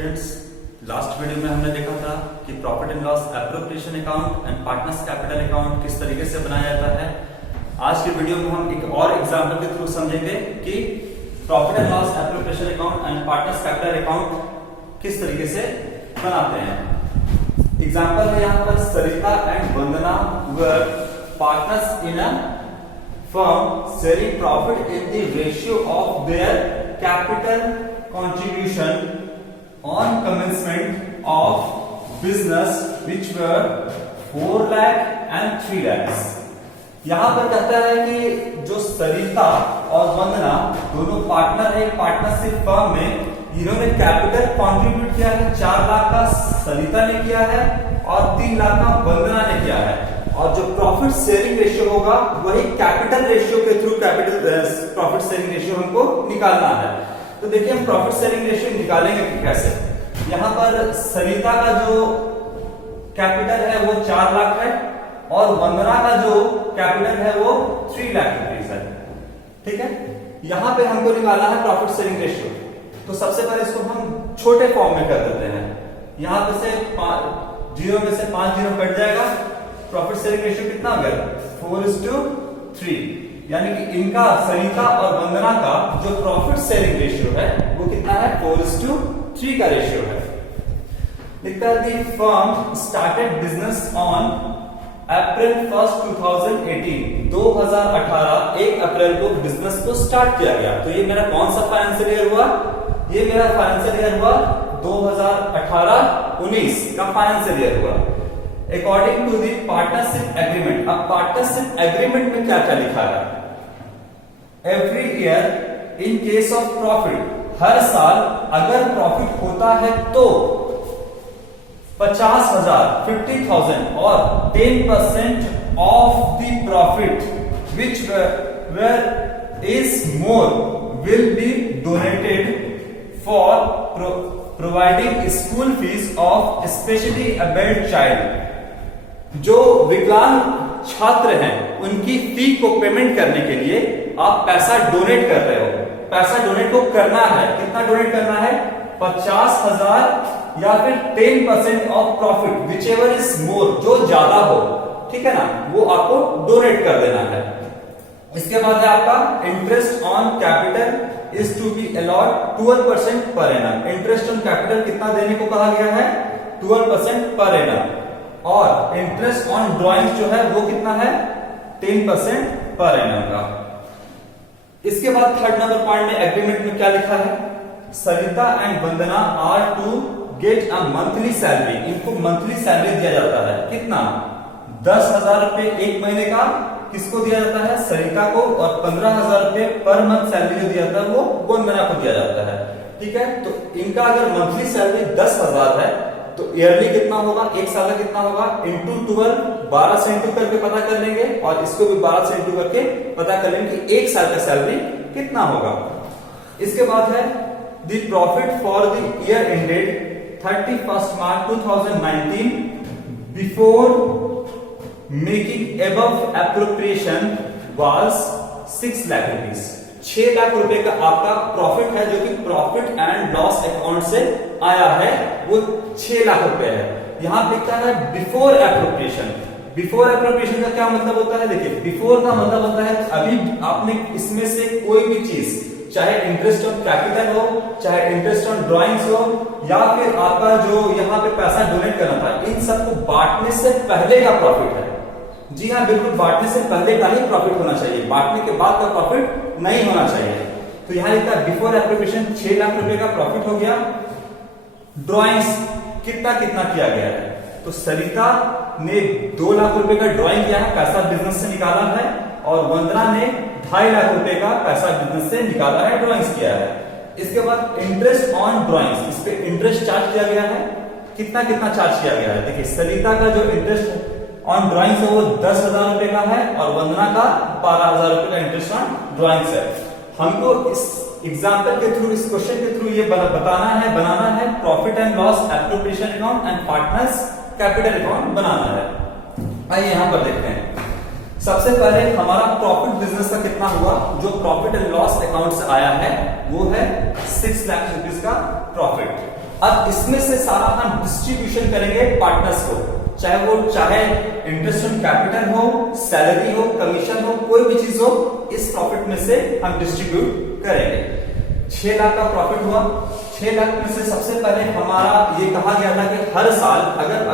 Students, last video में हमने देखा था कि profit and loss appropriation account and partners capital account किस तरीके से बनाया जाता है। आज की वीडियो में हम एक और एग्जांपल के थ्रू समझेंगे कि profit and loss appropriation account and partners capital account किस तरीके से बनाते हैं। एग्जांपल है यहाँ पर Sarita and Vandana were partners in a firm sharing profit in the ratio of their capital contribution on commencement of business which were 4 lakh and 3 lakhs। यहां पर कहता है कि जो सरिता और वंदना दोनों पार्टनर है पार्टनरशिप फर्म में, इन्होंने कैपिटल कंट्रीब्यूट किया है 4 लाख का सरिता ने किया है और 3 लाख का वंदना ने किया है। और जो प्रॉफिट शेयरिंग रेशियो होगा वही कैपिटल रेशियो के through capital profit sharing ratio हमको निकालना है। तो देखिए हम प्रॉफिट शेयरिंग रेशियो निकालेंगे कि कैसे। यहाँ पर सरिता का जो कैपिटल है वो 4 लाख है और वंदना का जो कैपिटल है वो 3 लाख रुपीज है। ठीक है, यहाँ पे हमको निकालना है प्रॉफिट शेयरिंग रेशियो। तो सबसे पहले इसको हम छोटे फॉर्म में कर देते हैं। यहाँ पे से 0 में से 5 जीरो कट जाएगा। प्रॉफिट शेयरिंग रेशियो कितना हो गया 4:3, यानी कि इनका सरिता और वंदना का जो प्रॉफिट शेयरिंग रेशियो है वो कितना है 4:3 का रेशियो है। लिखता है the firm started business on April 1, 2018। 2018 1 अप्रैल को बिजनेस को स्टार्ट किया गया। तो ये मेरा कौन सा फाइनेंशियल ईयर हुआ? ये मेरा फाइनेंशियल ईयर हुआ 2018-19 का फाइनेंशियल ईयर हुआ। According to the partnership agreement. अब पार्टनरशिप एग्रीमेंट में क्या क्या लिखा है? Every year in case of profit, हर साल अगर प्रॉफिट होता है तो 50,000 50,000 और 10% of the profit whichever is more will be donated for providing school fees of specially abled child. जो विकलांग छात्र हैं उनकी फी को पेमेंट करने के लिए आप पैसा डोनेट कर रहे हो। पैसा डोनेट को करना है, कितना डोनेट करना है? 50,000 या फिर 10% of profit which ever is more, जो ज्यादा हो, ठीक है ना, वो आपको डोनेट कर देना है। इसके बाद है आपका interest on capital is to be allot 12% per annum. Interest on capital कितना देने को कहा गया है? 12% पर एनम। और इंटरेस्ट ऑन ड्रॉइंग जो है वो कितना है? 10% पर एनम का। इसके बाद थर्ड नंबर पॉइंट में एग्रीमेंट में क्या लिखा है? Sarita and Vandana are to get a monthly salary. इनको मंथली सैलरी दिया जाता है। कितना? 10,000 रुपए एक महीने का किसको दिया जाता है? सरिता को। और 15,000 रुपए पर मंथ सैलरी जो दिया जाता है वो वंदना को दिया जाता है। ठीक है, तो इनका अगर मंथली सैलरी 10,000 है तो ईयरली कितना होगा? एक साल का कितना होगा? इंटू 12, 12 से इंटू करके पता कर लेंगे और इसको भी 12 से इंटू करके पता कर लेंगे कि एक साल का सैलरी कितना होगा। इसके बाद है the profit for the year ended 31 March 2019 before making above appropriation was 6 lakh rupees. 6 lakh रुपए का आपका प्रॉफिट है जो कि प्रॉफिट एंड लॉस अकाउंट से आया है, वो 6 लाख रुपए है। यहां लिखता है बिफोर एप्रोप्रिएशन। बिफोर एप्रोप्रिएशन का क्या मतलब होता है? देखिए, बिफोर का मतलब होता है अभी आपने इसमें से कोई भी चीज, चाहे इंटरेस्ट ऑन कैपिटल हो, चाहे इंटरेस्ट ऑन ड्रॉइंग्स हो, या फिर आपका जो यहाँ पे पैसा डोनेट करना था, इन सबको बांटने से पहले का प्रॉफिट है। जी हाँ, बिल्कुल बांटने से पहले का ही प्रॉफिट होना चाहिए, बांटने के बाद का प्रॉफिट नहीं होना चाहिए। तो यहाँ लिखता है बिफोर एप्रोप्रिएशन 6 लाख रुपए का प्रॉफिट हो गया। ड्रॉइंग्स कितना कितना किया गया है? तो सरिता ने 2 लाख रुपए का ड्रॉइंग किया है, पैसा बिजनेस से निकाला है, और वंदना ने 2.5 लाख रुपए का पैसा बिजनेस से निकाला है, ड्रॉइंग्स किया है। इसके बाद इंटरेस्ट ऑन ड्रॉइंग्स, इस पे इंटरेस्ट चार्ज किया गया है। कितना कितना चार्ज किया गया है? देखिए, सरिता का जो इंटरेस्ट ऑन ड्रॉइंग्स है वो 10,000 रुपए का है और वंदना का 12,000 रुपए का इंटरेस्ट ऑन ड्रॉइंग्स है। हमको इस एग्जाम्पल के थ्रू, इस क्वेश्चन के थ्रू ये बनाना है profit and loss appropriation account and partners capital account बनाना है। आइए यहां पर देखते हैं। सबसे पहले हमारा प्रॉफिट बिजनेस का कितना हुआ? जो प्रॉफिट एंड लॉस अकाउंट से आया है वो है 6 लाख रुपीज का प्रॉफिट। अब इसमें से सारा हम डिस्ट्रीब्यूशन करेंगे पार्टनर्स को, चाहे इंटरेस्ट ऑन कैपिटल हो, सैलरी हो, कमीशन हो, कोई भी चीज हो, इस प्रॉफिट में से हम डिस्ट्रीब्यूट करेंगे। 6 लाख का प्रॉफिट हुआ। 6 लाख में से सबसे पहले हमारा ये कहा गया था कि हर साल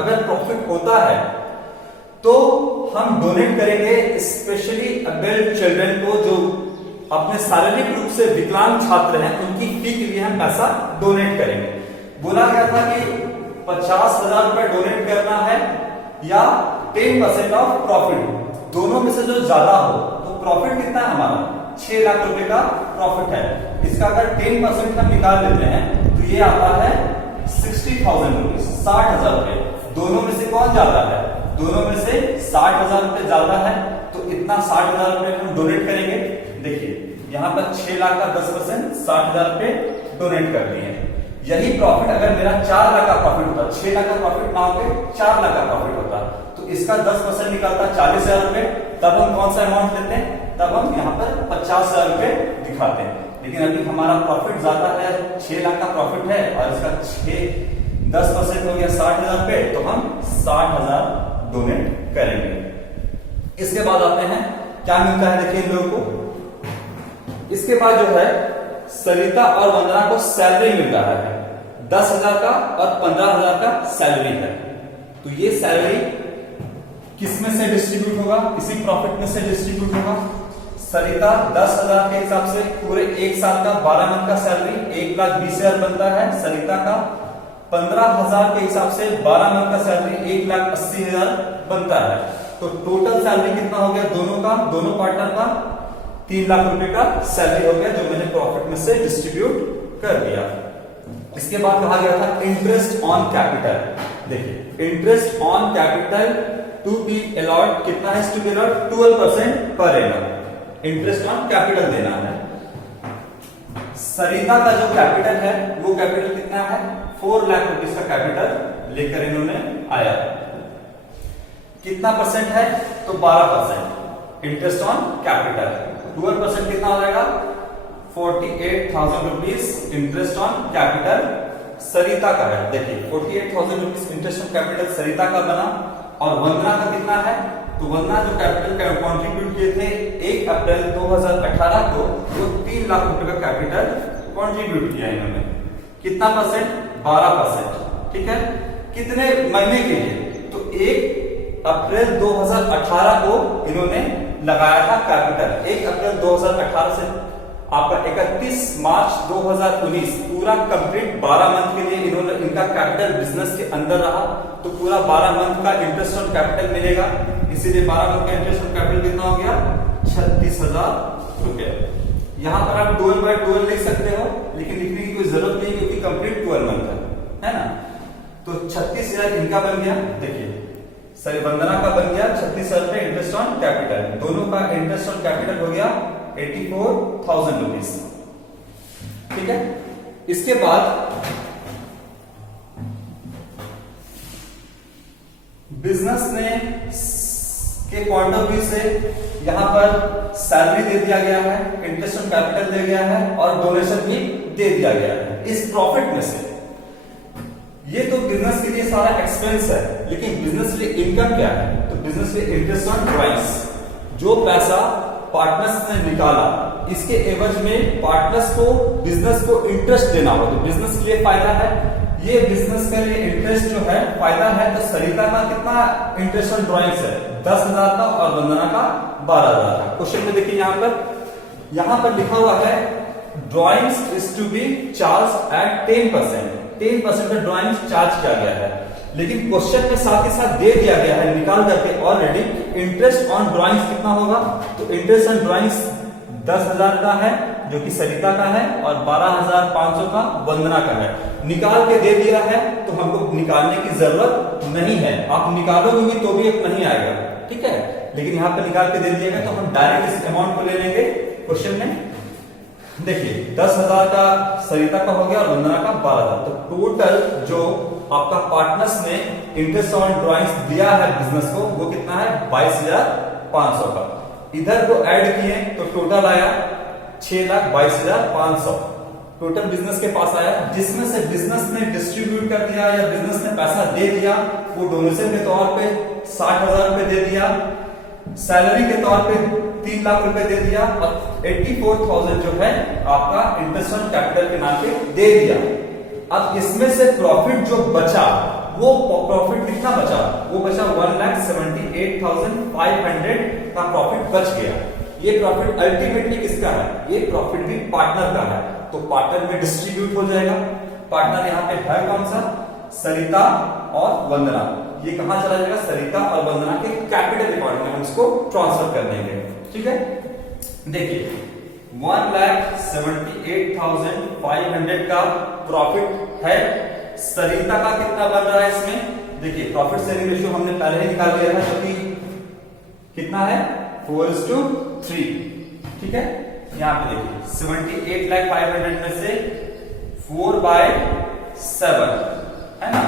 अगर प्रॉफिट होता है तो हम डोनेट करेंगे स्पेशली एबल्ड चिल्ड्रन को, जो अपने शारीरिक रूप से विकलांग छात्र हैं, उनकी फी के लिए हम पैसा डोनेट करेंगे। बोला गया था कि 50,000 रुपए डोनेट करना है या 10% ऑफ प्रॉफिट, दोनों में से जो ज्यादा हो। तो प्रॉफिट कितना है हमारा? 6 लाख रुपए का प्रॉफिट है। इसका अगर 10% हम निकाल लेते हैं तो ये आता है 60,000 रुपीज, 60,000 रुपए। दोनों में से कौन ज्यादा है? दोनों में से 60,000 रुपए ज्यादा है, तो इतना 60,000 रुपए हम डोनेट करेंगे। देखिए यहाँ पर 6 लाख का 10% 60,000 रुपए डोनेट कर दिए। यही प्रॉफिट अगर मेरा 4 लाख का प्रॉफिट होता, 6 लाख का प्रॉफिट ना होकर 4 लाख का प्रॉफिट होता, तो इसका 10% निकलता 40,000 रुपए। तब हम कौन सा अमाउंट लेते हैं? तब हम यहाँ पर 50,000 रुपए दिखाते हैं। लेकिन अभी हमारा प्रॉफिट ज्यादा है, 6 लाख का प्रॉफिट है और इसका 10% हो गया 60,000 रुपए, तो हम 60,000 डोनेट करेंगे। इसके बाद आते हैं क्या मिलता है, देखिए इन लोगों को। इसके बाद जो है सरिता और वंदना को सैलरी मिल रहा है 10,000 का और 15,000 का सैलरी है। तो ये सैलरी किस में से डिस्ट्रीब्यूट होगा? इसी प्रॉफिट में से डिस्ट्रीब्यूट होगा। सरिता 10,000 के हिसाब से पूरे एक साल का 12 मंथ का सैलरी 1,20,000 बनता है। सरिता का 15,000 के हिसाब से 12 मंथ का सैलरी 1,80,000 बनता है। तो टोटल सैलरी कितना हो गया दोनों का, दोनों पार्टनर का? 3 लाख रुपए का सैलरी हो गया, जो मैंने प्रॉफिट में से डिस्ट्रीब्यूट कर दिया। इसके बाद कहा गया था इंटरेस्ट ऑन कैपिटल। देखिए interest on capital to be allot कितना है? To be allot 12% per annum interest on capital देना है। सरिता का जो कैपिटल है वो कैपिटल कितना है? 4 लाख रुपीज का कैपिटल लेकर इन्होंने आया। कितना परसेंट है? तो 12% इंटरेस्ट ऑन कैपिटल। 12% कितना हो जाएगा? 48,000 रुपीज इंटरेस्ट ऑन कैपिटल सरिता का है। देखिए 48,000 रुपीज इंटरेस्ट ऑन कैपिटल सरिता का बना। और वंदना का कितना है? तो वंदना जो कैपिटल कॉन्ट्रीब्यूट किए थे 1 अप्रैल 2018 को, वो 3 लाख रुपए का कैपिटल कॉन्ट्रीब्यूट किया इन्होंने। कितना परसेंट? 12%। ठीक है, कितने महीने के लिए? तो 1 अप्रैल 2018 को इन्होंने लगाया था कैपिटल। 1 अप्रैल 2018 से आपका 31 मार्च 2019 पूरा कंप्लीट 12 मंथ के लिए इन्होंने इनका कैपिटल बिजनेस के अंदर रहा। तो पूरा 12 मंथ का इंटरेस्ट ऑन कैपिटल मिलेगा। इसीलिए 12 मंथ का इंटरेस्ट ऑन कैपिटल कितना हो गया? 36,000 रुपए। यहां पर आप 12/12 लिख सकते हो, लेकिन लिखने की कोई जरूरत नहीं क्योंकि कंप्लीट 12 मंथ है ना। तो 36,000 इनका बन गया। देखिए सर वंदना का बन गया 36,000 रुपए इंटरेस्ट ऑन कैपिटल। दोनों का इंटरेस्ट ऑन कैपिटल हो गया 84,000 रुपीज। ठीक है, इसके बाद बिजनेस ने के पॉइंट ऑफ व्यू से यहां पर सैलरी दे दिया गया है, इंटरेस्ट ऑन कैपिटल दे गया है और डोनेशन भी दे दिया गया है इस प्रॉफिट में से। ये तो बिजनेस के लिए सारा एक्सपेंस है, लेकिन बिजनेस के लिए इनकम क्या है? तो बिजनेस के इंटरेस्ट ऑन ड्राइंग्स, जो पैसा पार्टनर्स ने निकाला, इसके एवज में पार्टनर्स को बिजनेस को इंटरेस्ट देना हो, तो बिजनेस के लिए फायदा है। ये बिजनेस के लिए इंटरेस्ट जो है फायदा है। तो सरिता का कितना इंटरेस्ट ऑन ड्राइंग्स है? 10,000 का और वंदना का 12,000 का। क्वेश्चन में देखिए यहां पर लिखा हुआ है drawings is to be charge at 10%। 10% का ड्राइंग्स चार्ज किया गया है, लेकिन क्वेश्चन में साथ ही साथ दे दिया गया है निकाल करके ऑलरेडी इंटरेस्ट ऑन ड्राइंग्स कितना होगा। तो इंटरेस्ट ऑन ड्राइंग्स 10,000 का है जो कि सरिता का है और 12,500 का वंदना का है। निकाल के दे दिया है तो हमको निकालने की जरूरत नहीं है। आप निकालोगे भी तो भी नहीं आएगा, ठीक है, लेकिन यहाँ पे निकाल के दे दिया गया तो हम डायरेक्ट इस अमाउंट को ले लेंगे क्वेश्चन में। देखिए 10,000 का सरिता का हो गया और वंदना का 12,000। तो टोटल जो आपका पार्टनर्स ने इंटरेस्ट ऑन ड्राइंग्स दिया है बिजनेस को वो कितना है? 22,500 का। इधर को ऐड किए तो टोटल आया 6,22,500। टोटल बिजनेस के पास आया, जिसमें से बिजनेस ने डिस्ट्रीब्यूट कर दिया या बिजनेस ने पैसा दे दिया, वो डोनेशन के तौर पे 60,000 रुपए दे दिया, सैलरी के तौर पे 3 लाख रुपए दे दिया, और 84,000 जो है आपका इंटरेस्ट ऑन कैपिटल के नाम पे दे दिया। अब इसमें से प्रॉफिट जो बचा, वो प्रॉफिट कितना बचा, वो बचा 1,78,500 का प्रॉफिट बच गया। ये प्रॉफिट अल्टीमेटली किसका है, ये प्रॉफिट भी पार्टनर का है, तो पार्टनर में डिस्ट्रीब्यूट हो जाएगा। पार्टनर यहाँ पे है कौन सा, सरिता और वंदना। ये कहां चला जाएगा, सरिता और वंदना के कैपिटल अकाउंट में हम इसको ट्रांसफर कर देंगे। ठीक है, देखिए 1,78,500 का प्रॉफिट है। सरिता का कितना बन रहा है इसमें, देखिए प्रॉफिट शेयरिंग रेशियो हमने पहले ही निकाल लिया था, जो कि कितना है 4:3। ठीक है, यहां पे देखिए 78,500 में से 4/7 है ना,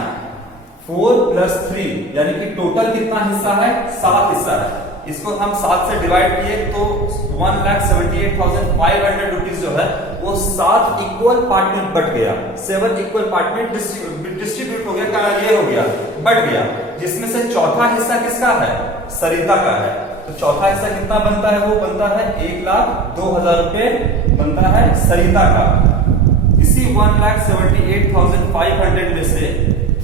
4 + 3 यानी कि टोटल कितना हिस्सा है, 7 हिस्सा है। इसको हम 7 से डिवाइड किए तो 1,78,500 रुपीज जो है वो 7 इक्वल पार्ट में बट गया, 7 इक्वल पार्ट में डिस्ट्रीब्यूट हो गया, ये हो गया, बट गया, जिसमें से चौथा हिस्सा किसका है, सरिता का है। तो चौथा हिस्सा कितना बनता है, वो बनता है 1,02,000 रुपए बनता है सरिता का। इसी 1,78,500 में से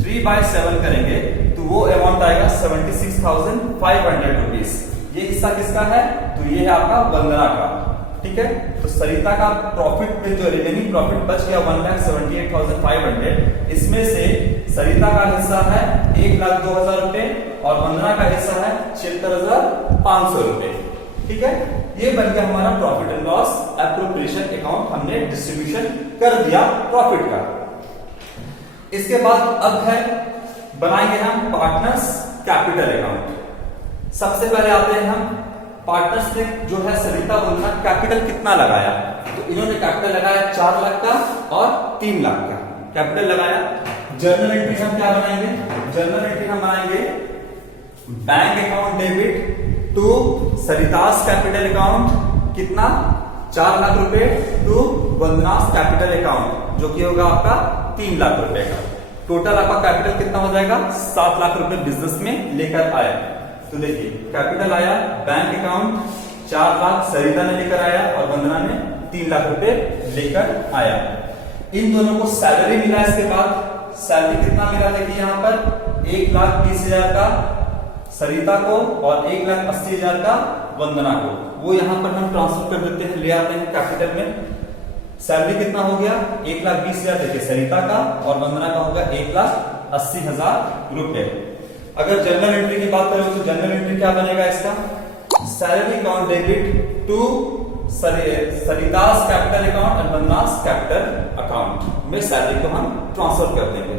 3/7 करेंगे तो वो अमाउंट आएगा 76,500 रुपीज। ये हिस्सा किसका है, तो ये है आपका वंदना का। ठीक है, तो सरिता का प्रॉफिट में जो रिमेनिंग प्रॉफिट बच गया 1,78,500, इसमें से सरिता का हिस्सा है 1,02,000 रुपए और वंदना का हिस्सा है 76,500 रुपए। ठीक है, ये बन गया हमारा profit and loss appropriation account, हमने डिस्ट्रीब्यूशन कर दिया प्रॉफिट का। इसके बाद अब है बनाएंगे हम पार्टनर्स कैपिटल अकाउंट। सबसे पहले आते हैं हम पार्टनर्स ने जो है सरिता वंदना कैपिटल कितना लगाया, तो इन्होंने कैपिटल लगाया 4 लाख का और 3 लाख का कैपिटल लगाया। जर्नल एंट्री हम क्या बनाएंगे, जर्नल एंट्री हम बनाएंगे bank account debit to Sarita's capital account, कितना 4 लाख रुपए, टू वंदनास कैपिटल अकाउंट जो कि होगा आपका 3 लाख रुपए का। टोटल आपका कैपिटल कितना हो जाएगा, 7 लाख रुपए बिजनेस में लेकर आया। तो देखिए कैपिटल आया बैंक अकाउंट 4 लाख सरिता ने लेकर आया और वंदना ने 3 लाख रुपए लेकर आया। इन दोनों को सैलरी मिला, इसके बाद सैलरी कितना मिला, देखिए यहां पर 1,20,000 का सरिता को और 1,80,000 का वंदना को, वो यहां पर हम ट्रांसफर कर देते हैं, ले आते हैं कैपिटल में। सैलरी कितना हो गया 1,20,000 देखिए सरिता का और वंदना का होगा 1,80,000 रुपए। अगर जनरल एंट्री की बात करें तो जनरल एंट्री क्या बनेगा इसका, salary account debit to Sarita's capital account and Vandana's capital account में सैलरी को हम ट्रांसफर कर देंगे।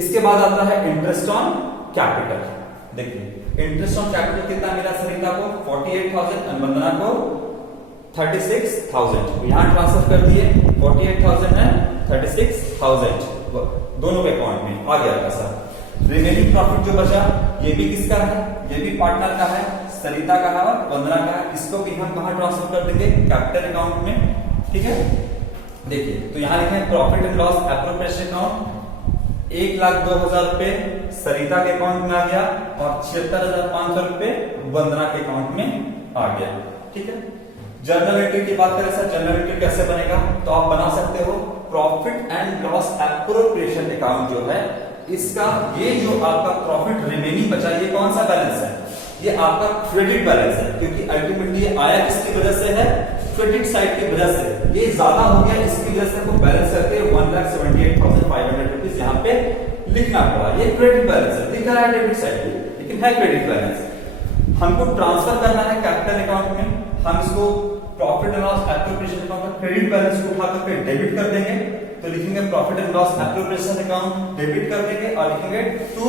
इसके बाद आता है इंटरेस्ट ऑन कैपिटल। देखिए इंटरेस्ट ऑन कैपिटल कितना मिला सरिता को 48,000 एंड वंदना को 36,000, यहां ट्रांसफर कर दिए 48,000 एंड 36,000 दोनों के अकाउंट में आ गया पैसा। रिमेनिंग प्रॉफिट जो बचा ये भी किसका है, ये भी पार्टनर का है, सरिता का है और वंदना का है। इसको भी हम कहां ट्रांसफर कर देंगे, कैपिटल अकाउंट में। ठीक है, देखिए तो यहां लिखे profit and loss appropriation account 1,02,000 रुपए सरिता के अकाउंट में आ गया और 76,500 रुपए वंदना के अकाउंट में आ गया। ठीक है, जर्नल एंट्री की बात करें सर, जर्नल एंट्री कैसे बनेगा, तो आप बना सकते हो profit and loss appropriation account जो है इसका, ये जो आपका प्रॉफिट रिमेनिंग बचा ये कौन सा बैलेंस है, ये आपका क्रेडिट बैलेंस है, क्योंकि अल्टीमेटली ये आया किसकी वजह से है, क्रेडिट साइड की वजह से। ये ज्यादा हो गया, इसकी वजह से आपको बैलेंस करके 1,78,500 रुपीज यहाँ पे लिखना पड़ा। ये क्रेडिट बैलेंस है, दिख रहा है डेबिट साइड लेकिन है क्रेडिट बैलेंस। हमको ट्रांसफर करना है कैपिटल अकाउंट में, हम इसको profit and loss appropriation account का क्रेडिट बैलेंस को उठा करके डेबिट कर देंगे। तो लिखेंगे profit and loss appropriation account debit कर देंगे और लिखेंगे to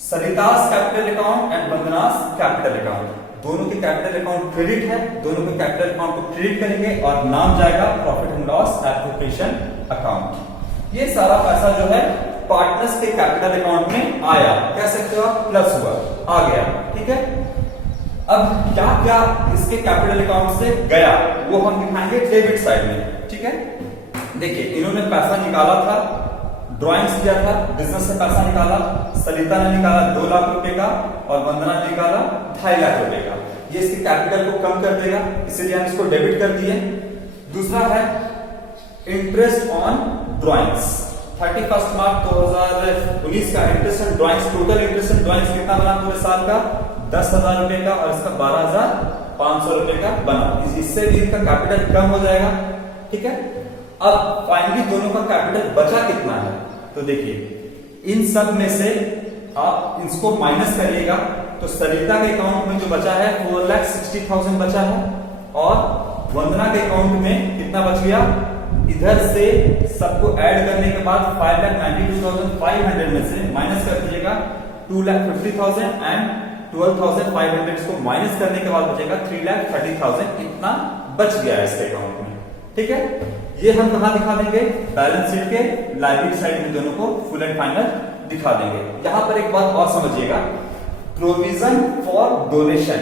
Sarita's capital account and Vandana's capital account. दोनों के कैपिटल अकाउंट क्रेडिट है, दोनों के कैपिटल अकाउंट को क्रेडिट करेंगे और नाम जाएगा profit and loss appropriation account. ये सारा पैसा जो है पार्टनर्स के कैपिटल अकाउंट में आया, कह सकते हो आप प्लस हुआ, आ गया। ठीक है, अब क्या क्या इसके कैपिटल अकाउंट से गया वो हम दिखाएंगे डेबिट साइड में, ठीक है। देखिए इन्होंने पैसा निकाला था, ड्राइंग्स किया था, बिजनेस से पैसा निकाला, सरिता ने निकाला 2 लाख रुपए का और वंदना ने निकाला 2.5 लाख रुपए का। ये इसके कैपिटल को कम कर देगा, इसीलिए हम इसको डेबिट कर दिए। दूसरा है इंटरेस्ट ऑन ड्राइंग्स। 31 मार्च 2019 का interest on drawings, total interest on drawings कितना बना पूरे साल का? 10,000 रुपए का, और इसका 12,500 रुपए का बना। इससे भी इनका कैपिटल कम हो जाएगा, ठीक है। अब फाइनली दोनों का कैपिटल बचा कितना है? तो देखिए इन सब में से आप इसको माइनस करिएगा तो सरिता के अकाउंट में जो बचा है 4,60,000 बचा है, और वंदना के अकाउंट में कितना बच गया? इधर से सबको ऐड करने के बाद 5,92,500 में से माइनस कर दीजिएगा 2,50,000 एंड 12,500 को माइनस करने के बाद बचेगा 3,30,000। इतना बच गया है इसके अकाउंट में, ठीक है। ये हम कहां दिखा देंगे? बैलेंस शीट के लायबिलिटी साइड में दोनों को फुल एंड फाइनल दिखा देंगे। यहां पर एक बात और समझिएगा, प्रोविजन फॉर डोनेशन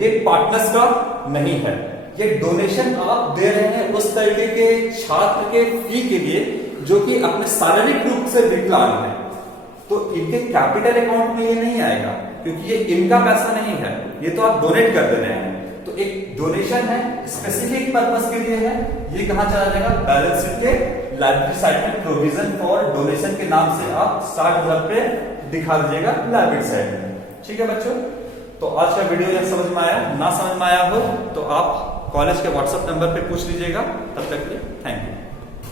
ये पार्टनर्स का नहीं है, ये डोनेशन आप दे रहे हैं उस तरीके के छात्र के फी के लिए जो कि अपने शारीरिक रूप से विकलांग है, तो इनके कैपिटल अकाउंट में ये नहीं आएगा क्योंकि ये इनका पैसा नहीं है, ये तो आप डोनेट कर दे रहे हैं। तो एक डोनेशन है, स्पेसिफिक पर्पस के लिए है, ये कहां चला जाएगा? बैलेंस शीट के लायबिलिटी साइड में प्रोविजन फॉर डोनेशन के नाम से आप 60,000 रुपए दिखा दीजिएगा लायबिलिटी साइड में, ठीक है बच्चों। तो आज का वीडियो यह समझ में आया, ना समझ में आया हो तो आप कॉलेज के व्हाट्सएप नंबर पे पूछ लीजिएगा। तब तक के लिए थैंक यू।